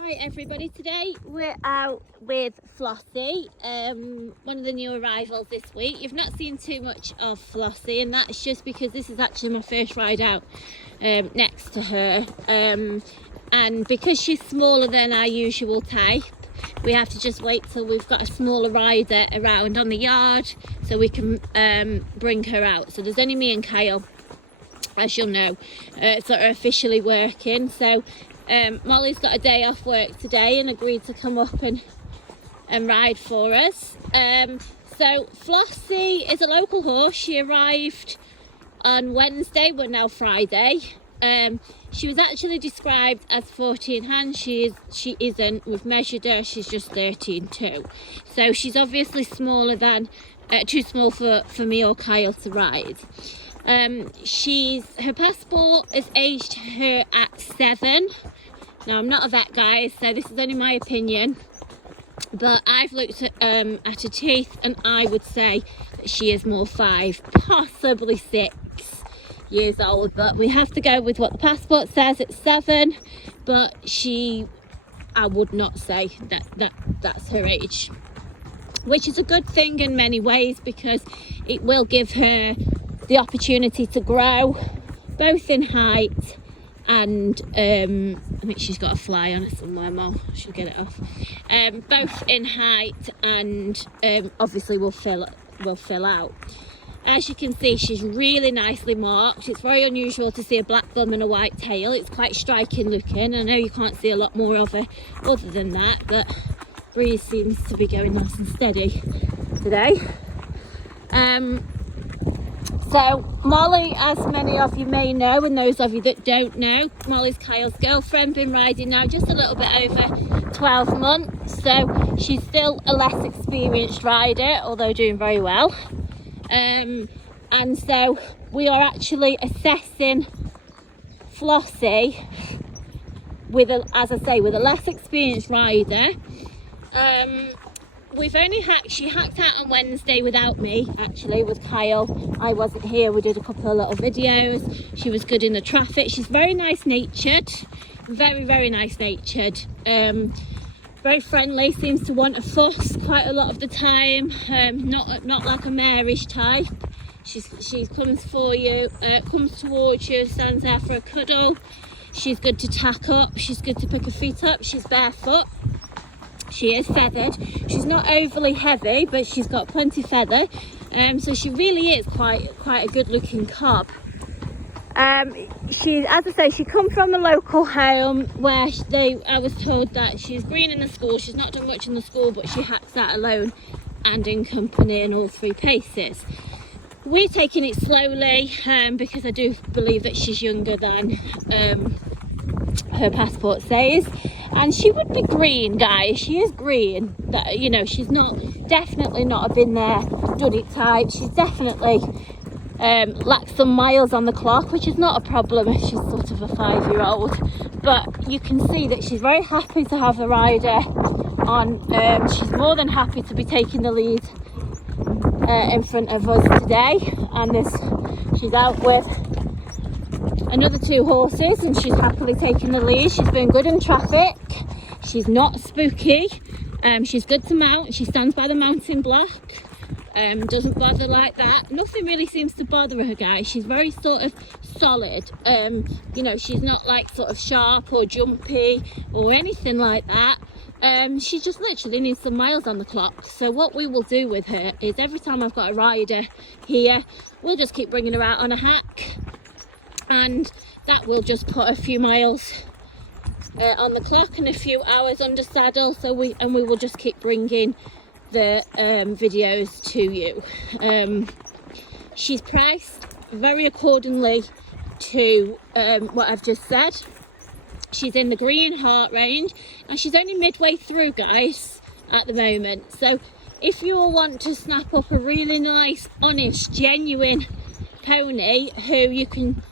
Right everybody, today we're out with Flossy, one of the new arrivals this week. You've not seen too much of Flossy, and that's just because this is actually my first ride out next to her, and because she's smaller than our usual type, we have to just wait till we've got a smaller rider around on the yard so we can bring her out. So there's only me and Kyle, as you'll know, sort of officially working. So Molly's got a day off work today and agreed to come up and ride for us. So Flossy is a local horse. She arrived on Wednesday, we're now Friday. She was actually described as 14 hands. She isn't. We've measured her, she's just 13.2. So she's obviously smaller than, too small for me or Kyle to ride. Her passport has aged her at 7. Now I'm not a vet, guys, so this is only my opinion, but I've looked at her teeth and I would say that she is more 5, possibly 6 years old, but we have to go with what the passport says at 7. But I would not say that's her age, which is a good thing in many ways because it will give her the opportunity to grow both in height and I think she's got a fly on her somewhere, Mom, she'll get it off, both in height and obviously will fill out. As you can see, she's really nicely marked. It's very unusual to see a black bum and a white tail. It's quite striking looking. I know you can't see a lot more of her other than that, but breeze seems to be going nice and steady today. So Molly, as many of you may know, and those of you that don't know, Molly's Kyle's girlfriend, been riding now just a little bit over 12 months. So she's still a less experienced rider, although doing very well. And so we are actually assessing Flossy with a less experienced rider. She hacked out on Wednesday without me, actually, with Kyle. I wasn't here. We did a couple of little videos. She was good in the traffic. She's very nice natured, very, very nice natured. Very friendly, seems to want a fuss quite a lot of the time. Not like a marish type. She comes for you, comes towards you, stands there for a cuddle. She's good to tack up. She's good to pick her feet up. She's barefoot. She is feathered. She's not overly heavy, but she's got plenty feather. So she really is quite a good looking cob. As I say, she come from a local home where I was told that she's green in the school. She's not done much in the school, but she hacks out alone and in company in all 3 paces. We're taking it slowly because I do believe that she's younger than her passport says. And she would be green, guys. She is green. You know, she's definitely not a been there, done it type. She's definitely lacks some miles on the clock, which is not a problem if she's sort of a 5-year-old. But you can see that she's very happy to have the rider on. She's more than happy to be taking the lead in front of us today. And she's out with another 2 horses and she's happily taking the lead. She's been good in traffic. She's not spooky. She's good to mount. She stands by the mounting block. Doesn't bother like that. Nothing really seems to bother her, guys. She's very sort of solid. You know, she's not like sort of sharp or jumpy or anything like that. She just literally needs some miles on the clock. So what we will do with her is every time I've got a rider here, we'll just keep bringing her out on a hack, and that will just put a few miles on the clock and a few hours under saddle. So we will just keep bringing the videos to you. She's priced very accordingly to what I've just said. She's in the green heart range and she's only midway through, guys, at the moment. So if you all want to snap up a really nice, honest, genuine pony who you can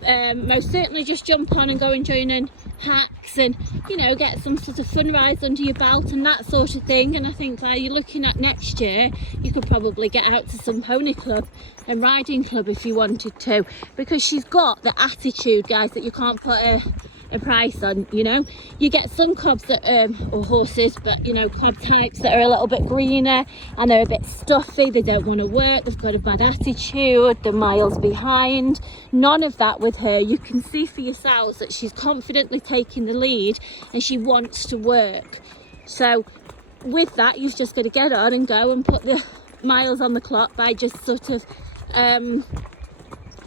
most certainly just jump on and go and join in hacks and, you know, get some sort of fun rides under your belt and that sort of thing. And I think you're looking at next year, you could probably get out to some pony club and riding club if you wanted to, because she's got the attitude, guys, that you can't put her a price on. You know, you get some cobs that or horses, but you know, cob types that are a little bit greener and they're a bit stuffy, they don't want to work, they've got a bad attitude, they're miles behind. None of that with her. You can see for yourselves that she's confidently taking the lead and she wants to work. So with that, you've just got to get on and go and put the miles on the clock by just sort of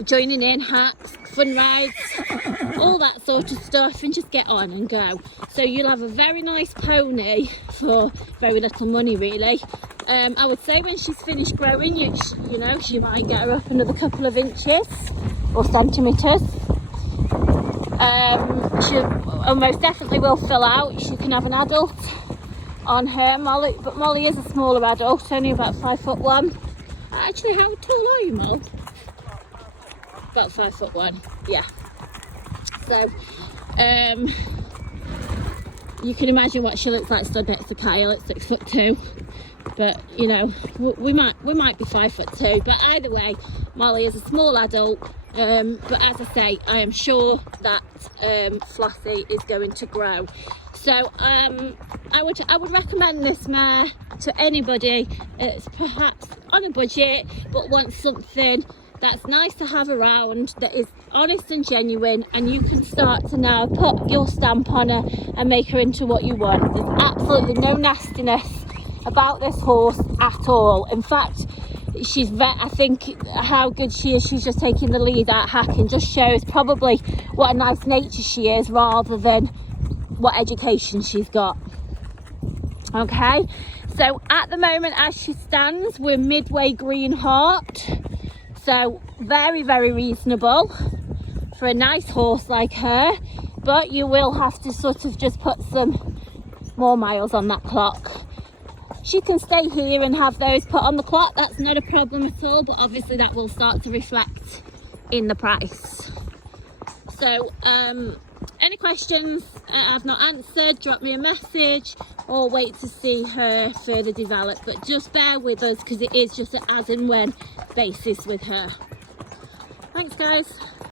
joining in, hacks, fun rides, all that sort of stuff, and just get on and go. So you'll have a very nice pony for very little money, really. I would say when she's finished growing, you know, she might get her up another couple of inches or centimetres. She almost definitely will fill out. She can have an adult on her, Molly, but Molly is a smaller adult, only about 5'1". Actually, how tall are you, Molly? About 5'1", yeah. So you can imagine what she looks like stood next to Kyle at 6'2". But you know, we might be 5'2". But either way, Molly is a small adult. But as I say, I am sure that Flossy is going to grow. So I would recommend this mare to anybody that's perhaps on a budget but wants something that's nice to have around, that is honest and genuine, and you can start to now put your stamp on her and make her into what you want. There's absolutely no nastiness about this horse at all. In fact, I think how good she is, she's just taking the lead out hacking, just shows probably what a nice nature she is rather than what education she's got. Okay, so at the moment as she stands, we're midway green heart, so very, very reasonable for a nice horse like her, but you will have to sort of just put some more miles on that clock. She can stay here and have those put on the clock, that's not a problem at all, but obviously that will start to reflect in the price. So any questions I've not answered, drop me a message or wait to see her further develop, but just bear with us because it is just an as and when basis with her. Thanks guys.